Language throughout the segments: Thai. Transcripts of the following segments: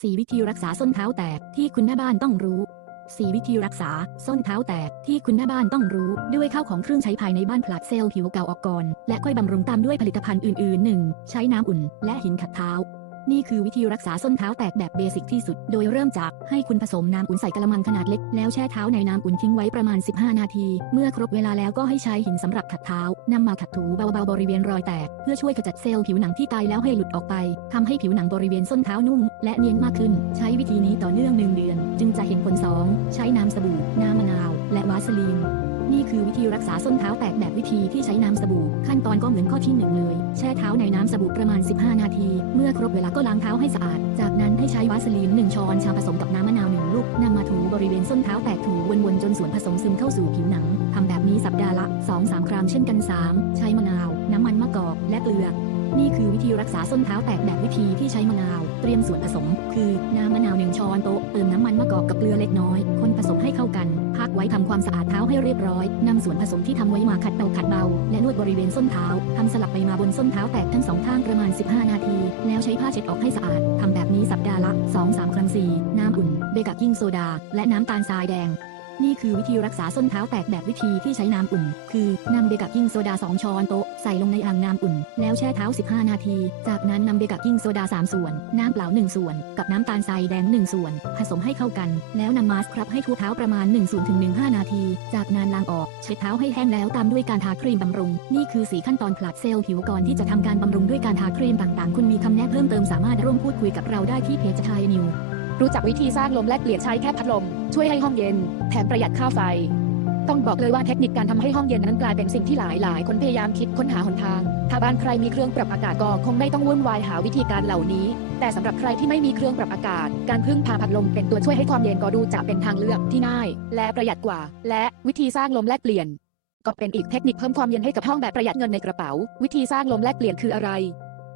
4 วิธีรักษาส้นเท้าแตกที่คุณแม่บ้านต้องรู้ 4 วิธีรักษาส้นเท้าแตกที่คุณแม่บ้านต้องรู้ ด้วยข้าวของเครื่องใช้ภายในบ้านผลัดเซลล์ผิวเก่าออกก่อน และค่อยบำรุงตามด้วยผลิตภัณฑ์อื่นๆ 1. ใช้น้ำอุ่น และหินขัดเท้า นี่คือวิธีรักษาส้นเท้าแตกแบบเบสิกที่สุด โดยเริ่มจากให้คุณผสมน้ำอุ่นใส่กระมังขนาดเล็ก แล้วแช่เท้าในน้ำอุ่นทิ้งไว้ประมาณ 15 นาที เมื่อครบเวลาแล้วก็ให้ใช้หินสำหรับขัดเท้านำมาขัดถูเบาๆบริเวณรอยแตก เพื่อช่วยขจัดเซลล์ผิวหนังที่ตายแล้วให้หลุดออกไปทำให้ผิวหนังบริเวณส้นเท้านุ่ม และเนียนมากขึ้น ใช้วิธีนี้ต่อเนื่องหนึ่งเดือน จึงจะเห็นผล2ใช้น้ำสบู่น้ำมะนาว และวาสลีน นี่คือวิธีรักษาส้นเท้าแตกแบบวิธีที่ใช้น้ำสบู่ ขั้นตอนก็เหมือนข้อที่หนึ่งเลย แช่เท้าในน้ำสบู่ประมาณ 15 นาที เมื่อครบเวลาก็ล้างเท้าให้สะอาด จากนั้นให้ใช้วาสลีน1ช้อนชาผสมกับน้ำมะนาว1ลูกนำมาถูบริเวณส้นเท้าแตกถูวนๆจนส่วนผสมซึมเข้าสู่ผิวหนังทำแบบนี้สัปดาห์ละ 2-3 ครั้งเช่นกัน 3 ใช้มะนาว น้ำมันมะกอกและเกลือนี่คือวิธีรักษาส้นเท้าแตกแบบวิธีที่ใช้มะนาว เตรียมส่วนผสม คือน้ำมะนาวหนึ่งช้อนโต๊ะเติมน้ำมันมะกอกกับเกลือเล็กน้อย คนผสมให้เข้ากัน พักไว้ทำความสะอาดเท้าให้เรียบร้อยนำส่วนผสมที่ทำไว้มาขัดเบาขัดเบา และนวดบริเวณส้นเท้าทำสลับไปมาบนส้นเท้าแตกทั้งสองข้างประมาณ 15 นาที แล้วใช้ผ้าเช็ดออกให้สะอาดทำแบบนี้สัปดาห์ละ 2-3 ครั้ง4น้ำอุ่น เบกกิ้งโซดา และน้ำตาลทรายแดง นี่คือวิธีรักษาส้นเท้าแตกแบบวิธีที่ใช้น้ำอุ่น คือนำเบกกิ้งโซดา 2 ช้อนโต๊ะใส่ลงในอ่างน้ำอุ่น แล้วแช่เท้า 15 นาที จากนั้นนำเบกกิ้งโซดา 3 ส่วน น้ำเปล่า 1 ส่วน กับน้ำตาลทรายแดง 1 ส่วน ผสมให้เข้ากัน แล้วนำมาสครับให้ทั่วเท้าประมาณ 1 0ถึง15 นาที จากนั้นล้างออก เช็ดเท้าให้แห้งแล้วตามด้วยการทาครีมบำรุง นี่คือ4ขั้นตอนผลัดเซลล์ผิวก่อนที่จะทำการบำรุงด้วยการทาครีมต่างๆ คุณมีคำแนะเพิ่มเติมสามารถร่วมพูดคุยกับเราได้ที่เพจไทยนิว รู้จักวิธีสร้างลมแลกเปลี่ยนใช้แค่พัดลม ช่วยให้ห้องเย็น แถมประหยัดค่าไฟ ต้องบอกเลยว่าเทคนิคการทำให้ห้องเย็นนั้นกลายเป็นสิ่งที่หลายหลายๆคนพยายามคิดค้นหาหนทาง ถ้าบ้านใครมีเครื่องปรับอากาศก็คงไม่ต้องวุ่นวายหาวิธีการเหล่านี้ แต่สำหรับใครที่ไม่มีเครื่องปรับอากาศ การพึ่งพาพัดลมเป็นตัวช่วยให้ความเย็นก็ดูจะเป็นทางเลือกที่ง่าย และประหยัดกว่า และวิธีสร้างลมแลกเปลี่ยน ก็เป็นอีกเทคนิคเพิ่มความเย็นให้กับห้องแบบประหยัดเงินในกระเป๋า วิธีสร้างลมแลกเปลี่ยนคืออะไร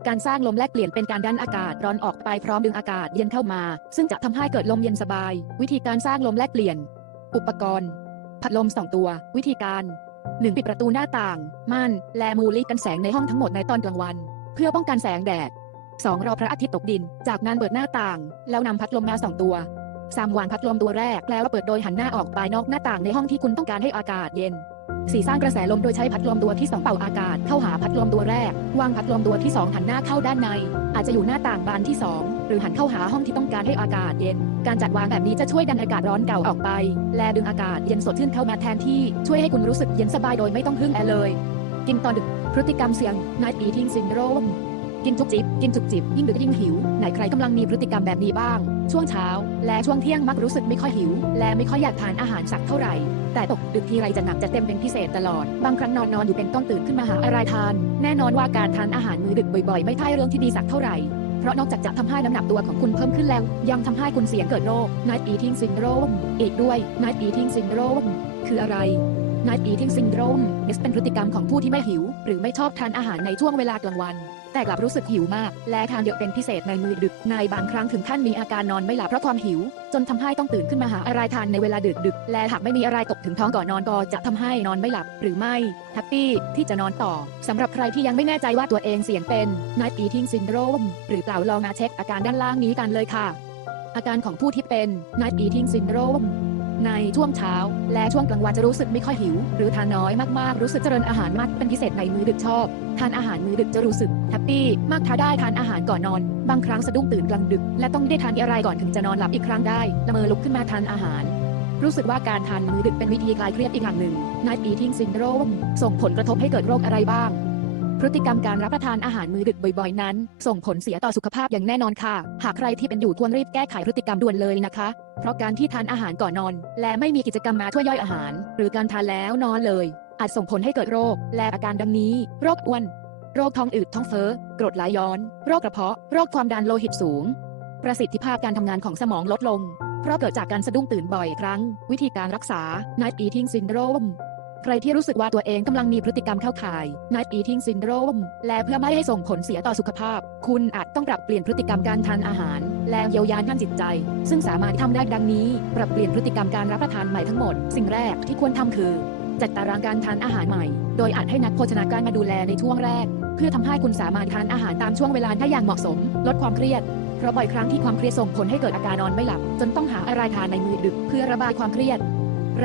การสร้างลมแลกเปลี่ยนเป็นการดันอากาศร้อนออกไปพร้อมดึงอากาศเย็นเข้ามา ซึ่งจะทำให้เกิดลมเย็นสบาย วิธีการสร้างลมแลกเปลี่ยน อุปกรณ์ พัดลมสองตัว วิธีการ 1. ปิดประตูหน้าต่าง ม่านและมูลี่กันแสงในห้องทั้งหมดในตอนกลางวัน เพื่อป้องกันแสงแดด 2. รอพระอาทิตย์ตกดิน จากนั้นเปิดหน้าต่าง แล้วนำพัดลมมาสองตัว 3. วางพัดลมตัวแรกแล้วเปิดโดยหันหน้าออกไปนอกหน้าต่างในห้องที่คุณต้องการให้อากาศเย็น 4. สร้างกระแสลมโดยใช้พัดลมตัวที่ 2 เป่าอากาศ เข้าหาพัดลมตัวแรก วางพัดลมตัวที่ 2 หันหน้าเข้าด้านใน อาจจะอยู่หน้าต่างบานที่ 2 หรือหันเข้าหาห้องที่ต้องการให้อากาศเย็น การจัดวางแบบนี้จะช่วยดันอากาศร้อนเก่าออกไป และดึงอากาศเย็นสดชื่นเข้ามาแทนที่ช่วยให้คุณรู้สึกเย็นสบายโดยไม่ต้องพึ่งแอร์เลย กินตอนดึกพฤติกรรมเสี่ยง Night Eating Syndrome กินจุกจิบ กินจุกจิบ ยิ่งดึกยิ่งหิว ไหนใครกำลังมีพฤติกรรมแบบนี้บ้าง ช่วงเช้า และช่วงเที่ยงมักรู้สึกไม่ค่อยหิว และไม่ค่อยอยากทานอาหารสักเท่าไหร่ แต่ตกดึกทีไรจะหนักจะเต็มเป็นพิเศษตลอด บางครั้งนอนนอนอยู่เป็นต้นตื่นขึ้นมาหาอะไรทาน แน่นอนว่าการทานอาหารมื้อดึกบ่อยๆ ไม่ใช่เรื่องที่ดีสักเท่าไหร่เพราะนอกจากจะทำให้น้ำหนักตัวของคุณเพิ่มขึ้นแล้ว ยังทำให้คุณเสี่ยงเกิดโรค Night Eating Syndrome อีกด้วย Night Eating Syndrome คืออะไร Night Eating Syndrome เป็นพฤติกรรมของผู้ที่ไม่หิว หรือไม่ชอบทานอาหารในช่วงเวลากลางวัน แต่กลับรู้สึกหิวมาก และทานเยอะเป็นพิเศษในมือดึก ในบางครั้งถึงขั้นมีอาการนอนไม่หลับเพราะความหิว จนทำให้ต้องตื่นขึ้นมาหาอะไรทานในเวลาดึกดึก และหากไม่มีอะไรตกถึงท้องก่อนนอนก็จะทำให้นอนไม่หลับ หรือไม่แฮปปี้ที่จะนอนต่อสำหรับใครที่ยังไม่แน่ใจว่าตัวเองเสี่ยงเป็น Night Eating Syndrome หรือเปล่าลองมาเช็คอาการด้านล่างนี้กันเลยค่ะ อาการของผู้ที่เป็น Night Eating Syndrome ในช่วงเช้า และช่วงกลางวันจะรู้สึกไม่ค่อยหิว หรือทานน้อยมากๆ รู้สึกเจริญอาหารมากเป็นพิเศษในมื้อดึกชอบ ทานอาหารมื้อดึกจะรู้สึกแฮปปี้มากถ้าได้ทานอาหารก่อนนอน บางครั้งสะดุ้งตื่นกลางดึก และต้องได้ทานอะไรก่อนถึงจะนอนหลับอีกครั้งได้ละเมอลุกขึ้นมาทานอาหารรู้สึกว่าการทานมื้อดึกเป็นวิธีคลายเครียดอีกอย่างหนึ่ง Night Eating Syndrome ส่งผลกระทบให้เกิดโรคอะไรบ้าง พฤติกรรมการรับประทานอาหารมื้อดึกบ่อยๆ นั้น ส่งผลเสียต่อสุขภาพอย่างแน่นอนค่ะ หากใครที่เป็นอยู่ควรรีบแก้ไขพฤติกรรมด่วนเลยนะคะ เพราะการที่ทานอาหารก่อนนอน และไม่มีกิจกรรมมาช่วยย่อยอาหาร หรือการทานแล้วนอนเลย อาจส่งผลให้เกิดโรค และอาการดังนี้ โรคอ้วน โรคท้องอืดท้องเฟ้อกรดไหลย้อน โรคกระเพาะ โรคความดันโลหิตสูง ประสิทธิภาพการทำงานของสมองลดลง เพราะเกิดจากการสะดุ้งตื่นบ่อยครั้ง วิธีการรักษา Night Eating Syndrome ใครที่รู้สึกว่าตัวเองกำลังมีพฤติกรรมเข้าข่าย Night Eating Syndrome และเพื่อไม่ให้ส่งผลเสียต่อสุขภาพ คุณอาจต้องปรับเปลี่ยนพฤติกรรมการทานอาหาร และเยียวยาด้านจิตใจ ซึ่งสามารถทำได้ดังนี้ ปรับเปลี่ยนพฤติกรรมการรับประทานใหม่ทั้งหมด สิ่งแรกที่ควรทำคือจัดตารางการทานอาหารใหม่ โดยอาจให้นักโภชนาการมาดูแลในช่วงแรก เพื่อทำให้คุณสามารถทานอาหารตามช่วงเวลาได้อย่างเหมาะสม ลดความเครียดเพเพราะบ่อยครั้งที่ความเครียดส่งผลให้เกิดอาการนอนไม่หลับ จนต้องหาอะไรทานในมือดึก เพื่อระบายความเครียด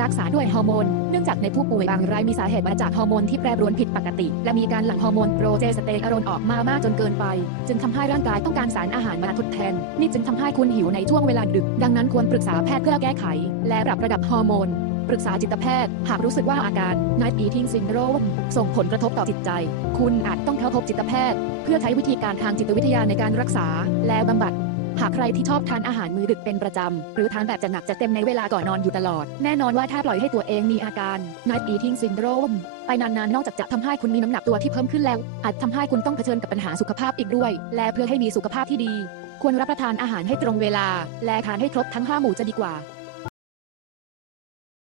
รักษาด้วยฮอร์โมน เนื่องจากในผู้ป่วยบางรายมีสาเหตุมาจากฮอร์โมนที่แปรปรวนผิดปกติ และมีการหลั่งฮอร์โมนโปรเจสเตอโรนออกมามากจนเกินไป จึงทำให้ร่างกายต้องการสารอาหารมาทดแทน นี่จึงทำให้คุณหิวในช่วงเวลาดึก ดังนั้นควรปรึกษาแพทย์เพื่อแก้ไข และปรับระดับฮอร์โมนปรึกษาจิตแพทย์ หากรู้สึกว่าอาการ Night Eating Syndrome ส่งผลกระทบต่อจิตใจ คุณอาจต้องเข้าพบจิตแพทย์ เพื่อใช้วิธีการทางจิตวิทยาในการรักษา และบำบัด หากใครที่ชอบทานอาหารมื้อดึกเป็นประจำ หรือทานแบบจะหนักจะเต็มในเวลาก่อนนอนอยู่ตลอด แน่นอนว่าถ้าปล่อยให้ตัวเองมีอาการ Night Eating Syndrome ไปนานๆ นอกจากจะทำให้คุณมีน้ำหนักตัวที่เพิ่มขึ้นแล้ว อาจทำให้คุณต้องเผชิญกับปัญหาสุขภาพอีกด้วย และเพื่อให้มีสุขภาพที่ดี ควรรับประทานอาหารให้ตรงเวลา และทานให้ครบทั้ง 5 หมู่จะดีกว่า